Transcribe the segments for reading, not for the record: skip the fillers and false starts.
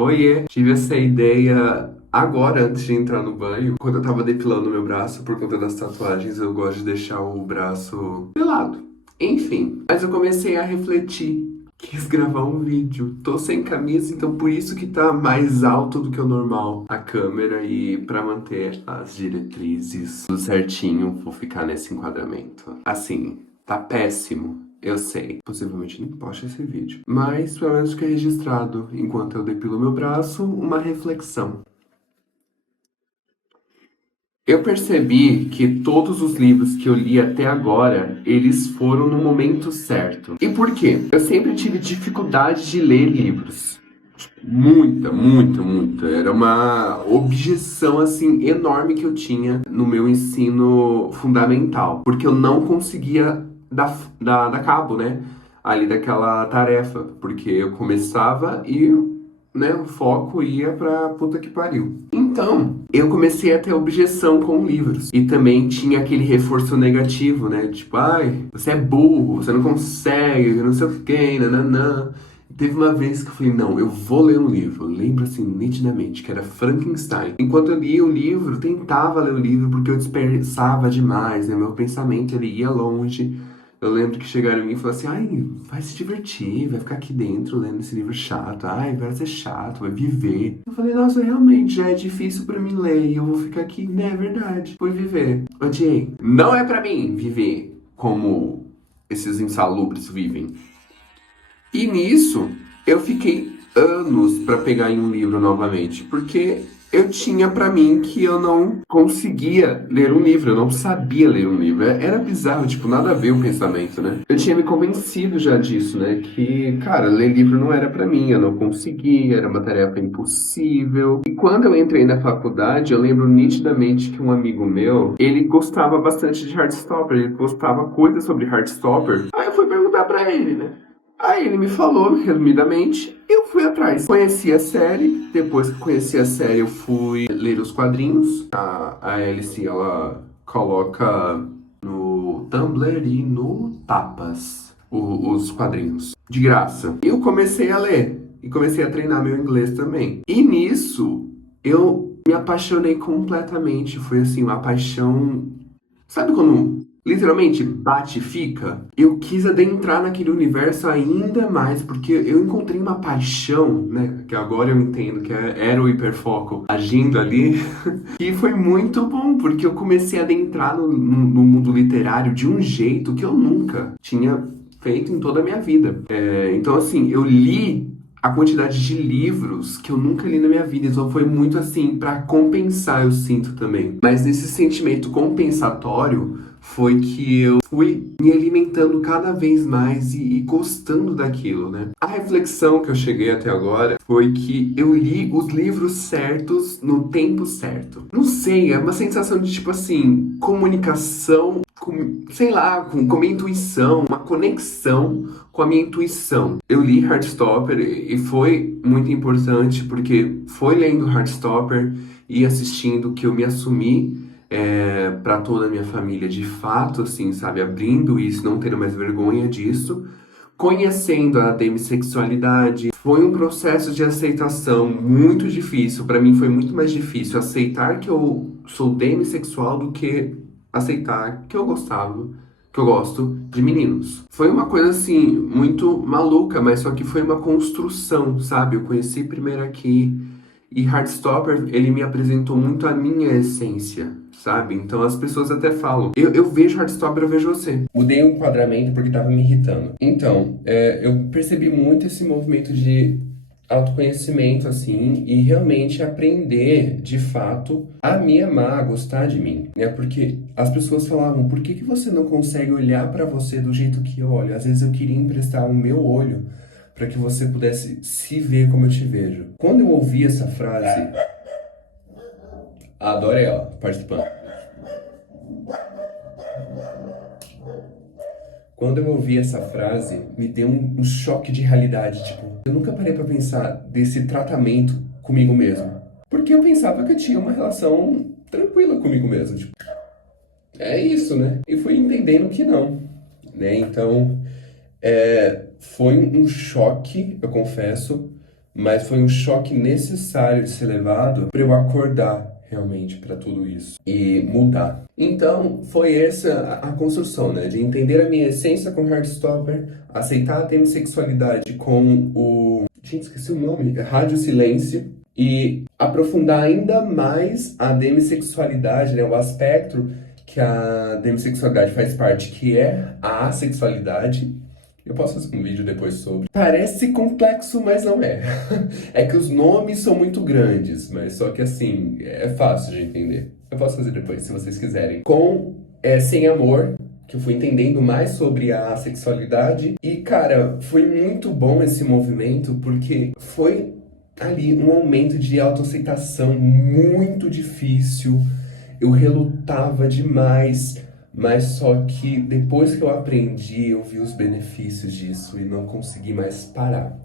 Oiê, tive essa ideia agora, antes de entrar no banho, quando eu tava depilando meu braço por conta das tatuagens, eu gosto de deixar o braço pelado. Enfim, mas eu comecei a refletir, quis gravar um vídeo. Tô sem camisa, então por isso que tá mais alto do que o normal a câmera e pra manter as diretrizes tudo certinho, vou ficar nesse enquadramento. Assim, tá péssimo. Eu sei, possivelmente nem poste esse vídeo. Mas pelo menos fica registrado, enquanto eu depilo meu braço, uma reflexão. Eu percebi que todos os livros que eu li até agora, eles foram no momento certo. E por quê? Eu sempre tive dificuldade de ler livros. Muita, muita, muita. Era uma objeção, assim, enorme que eu tinha no meu ensino fundamental. Porque eu não conseguia dar cabo, né? Ali daquela tarefa. Porque eu começava e, né, o foco ia pra puta que pariu. Então, eu comecei a ter objeção com livros. E também tinha aquele reforço negativo, né? Tipo, ai, você é burro, você não consegue, não sei o quê, nananã. Teve uma vez que eu falei, não, eu vou ler um livro. Eu lembro assim, nitidamente, que era Frankenstein. Enquanto eu lia o livro, eu tentava ler o livro porque eu dispersava demais, né? Meu pensamento, ele ia longe. Eu lembro que chegaram em mim e falaram assim, ai, vai se divertir, vai ficar aqui dentro lendo esse livro chato. Ai, vai ser chato, vai viver. Eu falei, nossa, realmente, já é difícil pra mim ler e eu vou ficar aqui, né, é verdade. Fui viver. Odiei. Não é pra mim viver como esses insalubres vivem. E nisso, eu fiquei anos para pegar em um livro novamente, porque eu tinha para mim que eu não conseguia ler um livro, eu não sabia ler um livro. Era bizarro, tipo, nada a ver o pensamento, né? Eu tinha me convencido já disso, né? Que, cara, ler livro não era para mim, eu não conseguia, era uma tarefa impossível. E quando eu entrei na faculdade, eu lembro nitidamente que um amigo meu, ele gostava bastante de Heartstopper, ele postava coisas sobre Heartstopper. Aí eu fui perguntar para ele, né? Aí ele me falou, resumidamente, e eu fui atrás. Conheci a série, depois que conheci a série eu fui ler os quadrinhos. A Alice, ela coloca no Tumblr e no Tapas os quadrinhos, de graça. Eu comecei a ler e comecei a treinar meu inglês também. E nisso, eu me apaixonei completamente, foi assim, uma paixão. Sabe quando literalmente bate e fica? Eu quis adentrar naquele universo ainda mais, porque eu encontrei uma paixão, né? Que agora eu entendo que era o hiperfoco agindo ali, e foi muito bom, porque eu comecei a adentrar no mundo literário de um jeito que eu nunca tinha feito em toda a minha vida. Então, assim, eu li a quantidade de livros que eu nunca li na minha vida. Então foi muito assim, pra compensar, eu sinto também. Mas nesse sentimento compensatório foi que eu fui me alimentando cada vez mais e gostando daquilo, né? A reflexão que eu cheguei até agora foi que eu li os livros certos no tempo certo. Não sei, é uma sensação de tipo assim, comunicação sei lá, com a minha intuição, uma conexão com a minha intuição. Eu li Heartstopper e foi muito importante porque foi lendo Heartstopper e assistindo que eu me assumi para toda a minha família de fato, assim, sabe? Abrindo isso, não tendo mais vergonha disso. Conhecendo a demissexualidade, foi um processo de aceitação muito difícil. Para mim foi muito mais difícil aceitar que eu sou demissexual do que aceitar que eu gostava, que eu gosto de meninos. Foi uma coisa assim, muito maluca, mas só que foi uma construção, sabe? Eu conheci primeiro aqui e Heartstopper, ele me apresentou muito a minha essência, sabe? Então as pessoas até falam, eu vejo Heartstopper, eu vejo você. Mudei o enquadramento porque tava me irritando. Então, eu percebi muito esse movimento de autoconhecimento, assim, e realmente aprender, de fato, a me amar, a gostar de mim, né? Porque as pessoas falavam, por que que você não consegue olhar pra você do jeito que eu olho? Às vezes eu queria emprestar o meu olho para que você pudesse se ver como eu te vejo. Quando eu ouvi essa frase, adorei ela, participando. Quando eu ouvi essa frase, me deu um choque de realidade, tipo, eu nunca parei pra pensar desse tratamento comigo mesmo. Porque eu pensava que eu tinha uma relação tranquila comigo mesmo, tipo, é isso, né? E fui entendendo que não, né? Então, foi um choque, eu confesso, mas foi um choque necessário de ser levado para eu acordar realmente para tudo isso e mudar. Então, foi essa a construção, né? De entender a minha essência com Heartstopper, aceitar a demissexualidade com o... Gente, esqueci o nome. Rádio Silêncio. E aprofundar ainda mais a demissexualidade, né? O aspecto que a demissexualidade faz parte, que é a assexualidade. Eu posso fazer um vídeo depois sobre. Parece complexo, mas não é. É que os nomes são muito grandes, mas só que assim, é fácil de entender. Eu posso fazer depois, se vocês quiserem. Sem Amor, que eu fui entendendo mais sobre a sexualidade. E, cara, foi muito bom esse movimento, porque foi ali um momento de autoaceitação muito difícil. Eu relutava demais. Mas só que depois que eu aprendi, eu vi os benefícios disso e não consegui mais parar.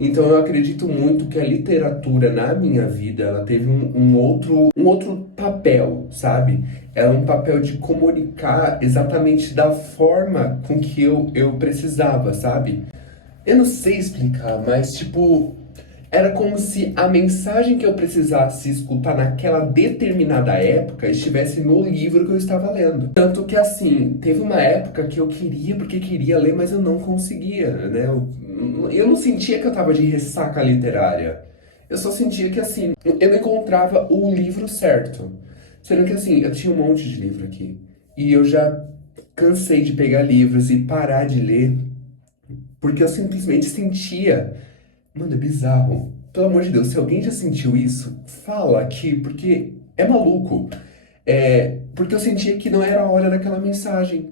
Então eu acredito muito que a literatura na minha vida, ela teve um outro papel, sabe? Era um papel de comunicar exatamente da forma com que eu precisava, sabe? Eu não sei explicar, mas tipo... Era como se a mensagem que eu precisasse escutar naquela determinada época estivesse no livro que eu estava lendo. Tanto que, assim, teve uma época que eu queria, porque queria ler, mas eu não conseguia, né? Eu não sentia que eu tava de ressaca literária. Eu só sentia que, assim, eu não encontrava o livro certo. Sendo que, assim, eu tinha um monte de livro aqui. E eu já cansei de pegar livros e parar de ler, porque eu simplesmente sentia... Mano, é bizarro. Pelo amor de Deus, se alguém já sentiu isso, fala aqui, porque é maluco. Porque eu sentia que não era a hora daquela mensagem.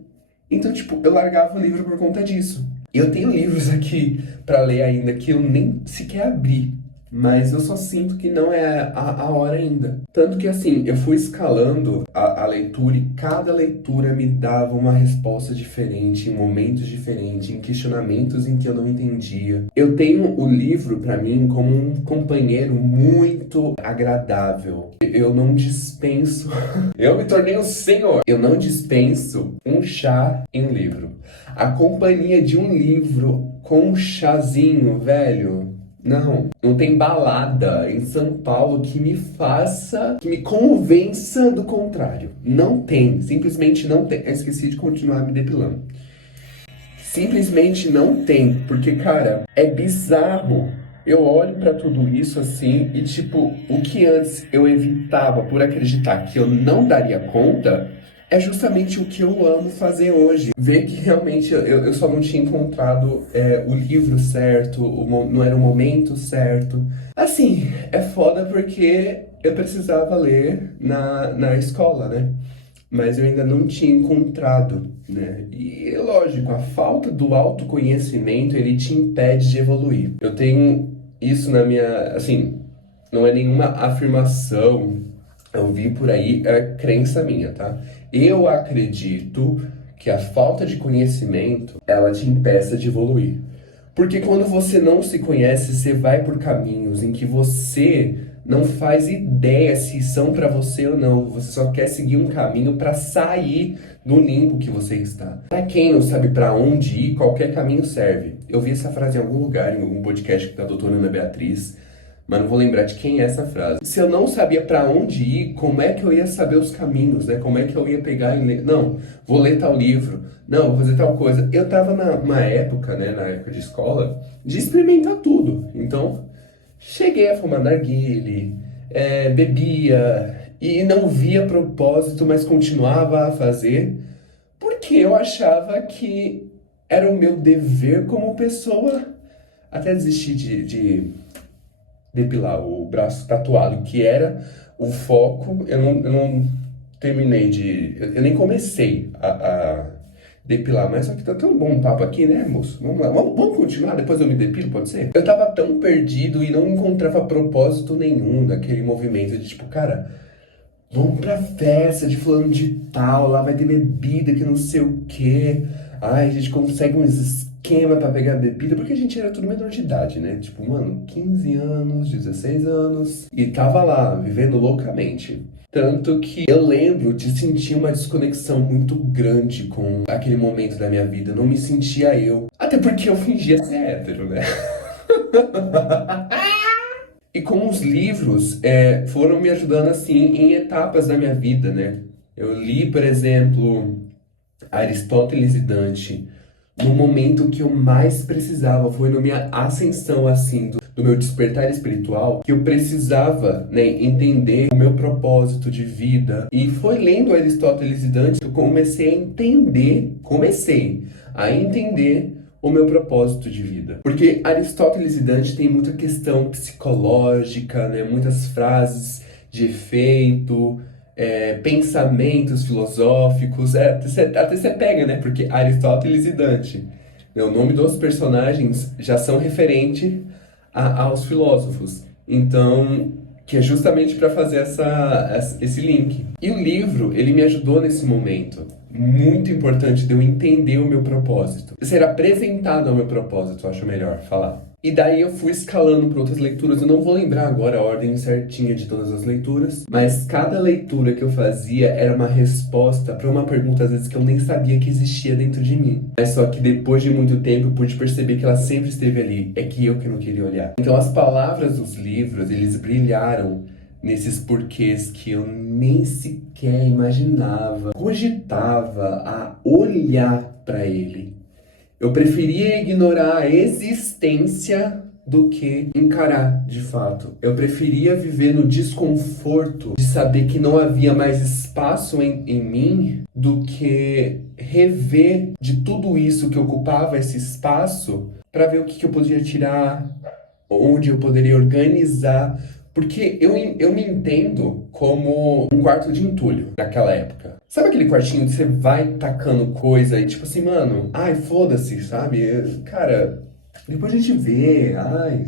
Então, tipo, eu largava o livro por conta disso. E eu tenho livros aqui pra ler ainda que eu nem sequer abri. Mas eu só sinto que não é a hora ainda. Tanto que, assim, eu fui escalando a leitura e cada leitura me dava uma resposta diferente, em momentos diferentes, em questionamentos em que eu não entendia. Eu tenho o livro, pra mim, como um companheiro muito agradável. Eu não dispenso... Eu me tornei um senhor. Eu não dispenso um chá em um livro. A companhia de um livro com um chazinho, velho... Não tem balada em São Paulo que me convença do contrário. Não tem, simplesmente não tem. Eu esqueci de continuar me depilando. Simplesmente não tem, porque, cara, é bizarro. Eu olho pra tudo isso assim e, tipo, o que antes eu evitava por acreditar que eu não daria conta, é justamente o que eu amo fazer hoje. Ver que realmente eu só não tinha encontrado o livro certo, não era o momento certo. Assim, é foda porque eu precisava ler na escola, né? Mas eu ainda não tinha encontrado, né? E lógico, a falta do autoconhecimento, ele te impede de evoluir. Eu tenho isso na minha, assim, não é nenhuma afirmação, eu vi por aí, é crença minha, tá? Eu acredito que a falta de conhecimento, ela te impeça de evoluir. Porque quando você não se conhece, você vai por caminhos em que você não faz ideia se são pra você ou não. Você só quer seguir um caminho pra sair do limbo que você está. Pra quem não sabe pra onde ir, qualquer caminho serve. Eu vi essa frase em algum lugar, em algum podcast da doutora Ana Beatriz, mas não vou lembrar de quem é essa frase. Se eu não sabia pra onde ir, como é que eu ia saber os caminhos, né? Como é que eu ia pegar e ler? Não, vou ler tal livro. Não, vou fazer tal coisa. Eu tava numa época, né, na época de escola, de experimentar tudo. Então, cheguei a fumar narguilé, bebia e não via propósito, mas continuava a fazer, porque eu achava que era o meu dever como pessoa, até desistir de depilar o braço tatuado, que era o foco. Eu não terminei eu nem comecei a depilar, mas só que tá tão bom o papo aqui, né, moço? Vamos lá, vamos continuar, depois eu me depilo, pode ser? Eu tava tão perdido e não encontrava propósito nenhum daquele movimento de tipo, cara, vamos pra festa de fulano de tal, lá vai ter bebida que não sei o quê. Ai, a gente consegue uns esquema pra pegar bebida, porque a gente era tudo menor de idade, né? Tipo, mano, 15 anos, 16 anos, e tava lá, vivendo loucamente. Tanto que eu lembro de sentir uma desconexão muito grande com aquele momento da minha vida. Eu não me sentia eu. Até porque eu fingia ser hétero, né? E com os livros, foram me ajudando assim em etapas da minha vida, né? Eu li, por exemplo, Aristóteles e Dante no momento que eu mais precisava, foi na minha ascensão assim do meu despertar espiritual, que eu precisava, né, entender o meu propósito de vida. E foi lendo Aristóteles e Dante que eu comecei a entender o meu propósito de vida. Porque Aristóteles e Dante tem muita questão psicológica, né, muitas frases de efeito, pensamentos filosóficos, até você pega, né? Porque Aristóteles e Dante, né, o nome dos personagens já são referente aos filósofos. Então, que é justamente para fazer esse link. E o livro, ele me ajudou nesse momento. Muito importante de eu entender o meu propósito. Ser apresentado ao meu propósito, eu acho melhor falar. E daí eu fui escalando para outras leituras. Eu não vou lembrar agora a ordem certinha de todas as leituras, mas cada leitura que eu fazia era uma resposta para uma pergunta, às vezes, que eu nem sabia que existia dentro de mim. Mas só que depois de muito tempo eu pude perceber que ela sempre esteve ali. É que eu que não queria olhar. Então as palavras dos livros, eles brilharam nesses porquês que eu nem sequer imaginava, cogitava a olhar para ele. Eu preferia ignorar a existência do que encarar de fato. Eu preferia viver no desconforto de saber que não havia mais espaço em mim do que rever de tudo isso que ocupava esse espaço para ver o que eu podia tirar, onde eu poderia organizar. Porque eu me entendo como um quarto de entulho naquela época. Sabe aquele quartinho que você vai tacando coisa e tipo assim, mano, ai, foda-se, sabe? Cara, depois a gente vê, ai.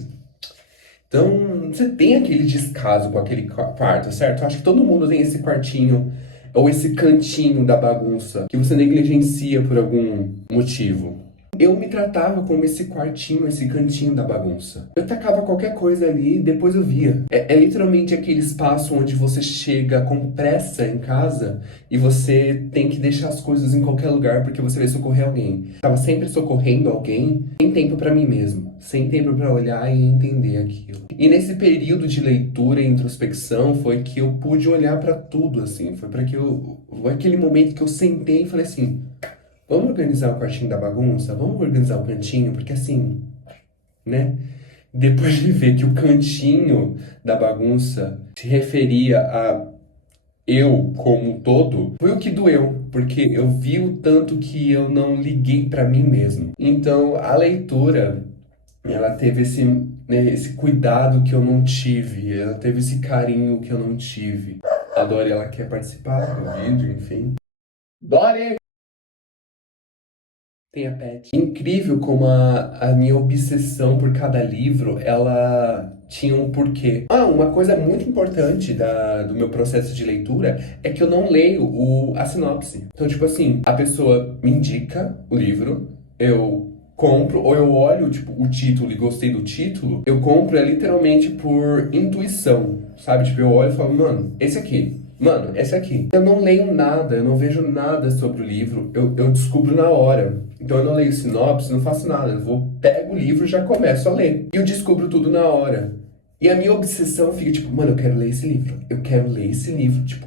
Então, você tem aquele descaso com aquele quarto, certo? Eu acho que todo mundo tem esse quartinho ou esse cantinho da bagunça que você negligencia por algum motivo. Eu me tratava como esse quartinho, esse cantinho da bagunça. Eu tacava qualquer coisa ali e depois eu via. É literalmente aquele espaço onde você chega com pressa em casa e você tem que deixar as coisas em qualquer lugar porque você vai socorrer alguém. Tava sempre socorrendo alguém, sem tempo pra mim mesmo, sem tempo pra olhar e entender aquilo. E nesse período de leitura e introspecção foi que eu pude olhar pra tudo, assim. Foi aquele momento que eu sentei e falei assim: vamos organizar o quartinho da bagunça? Vamos organizar o cantinho? Porque assim, né? Depois de ver que o cantinho da bagunça se referia a eu como um todo, foi o que doeu, porque eu vi o tanto que eu não liguei pra mim mesmo. Então, a leitura, ela teve esse cuidado que eu não tive, ela teve esse carinho que eu não tive. A Dori, ela quer participar do vídeo, enfim. Dori! Tem a Pet. Incrível como a minha obsessão por cada livro, ela tinha um porquê. Uma coisa muito importante do meu processo de leitura é que eu não leio a sinopse. Então, tipo assim, a pessoa me indica o livro, eu compro, ou eu olho, tipo, o título e gostei do título, eu compro literalmente por intuição, sabe? Tipo, eu olho e falo, mano, esse aqui. Mano, esse aqui. Eu não leio nada, eu não vejo nada sobre o livro, eu descubro na hora. Então eu não leio sinopse, não faço nada. Pego o livro e já começo a ler. E eu descubro tudo na hora. E a minha obsessão fica tipo, mano, eu quero ler esse livro. Eu quero ler esse livro. Tipo,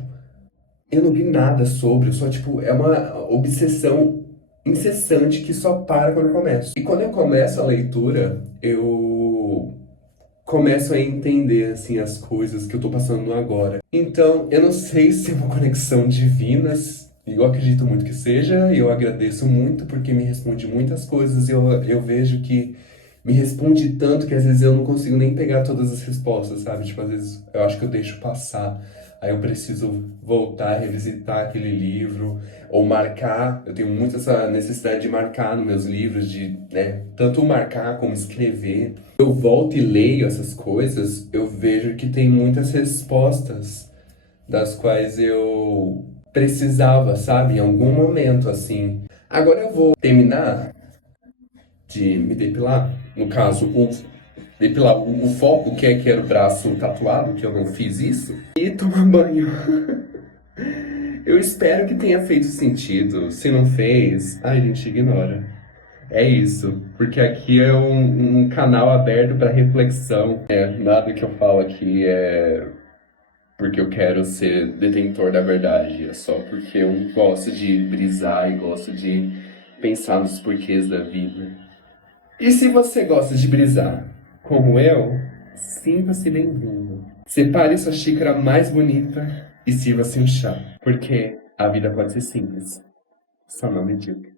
eu não li nada sobre, eu só, tipo, é uma obsessão incessante que só para quando eu começo. E quando eu começo a leitura, eu começo a entender, assim, as coisas que eu tô passando agora. Então, eu não sei se é uma conexão divina, eu acredito muito que seja, e eu agradeço muito porque me responde muitas coisas, e eu vejo que me responde tanto que às vezes eu não consigo nem pegar todas as respostas, sabe? Tipo, às vezes eu acho que eu deixo passar, aí eu preciso voltar, revisitar aquele livro, ou marcar. Eu tenho muito essa necessidade de marcar nos meus livros, de, né, tanto marcar como escrever. Eu volto e leio essas coisas, eu vejo que tem muitas respostas das quais eu precisava, sabe? Em algum momento, assim. Agora eu vou terminar de me depilar, no caso, depilar o foco, que é que era o braço tatuado, que eu não fiz isso, e tomar banho. Eu espero que tenha feito sentido. Se não fez, ai, gente, ignora. É isso, porque aqui é um canal aberto para reflexão. Nada que eu falo aqui é porque eu quero ser detentor da verdade, é só porque eu gosto de brisar e gosto de pensar nos porquês da vida. E se você gosta de brisar, como eu, sinta-se bem-vindo. Separe sua xícara mais bonita e sirva-se um chá, porque a vida pode ser simples, só não medíocre.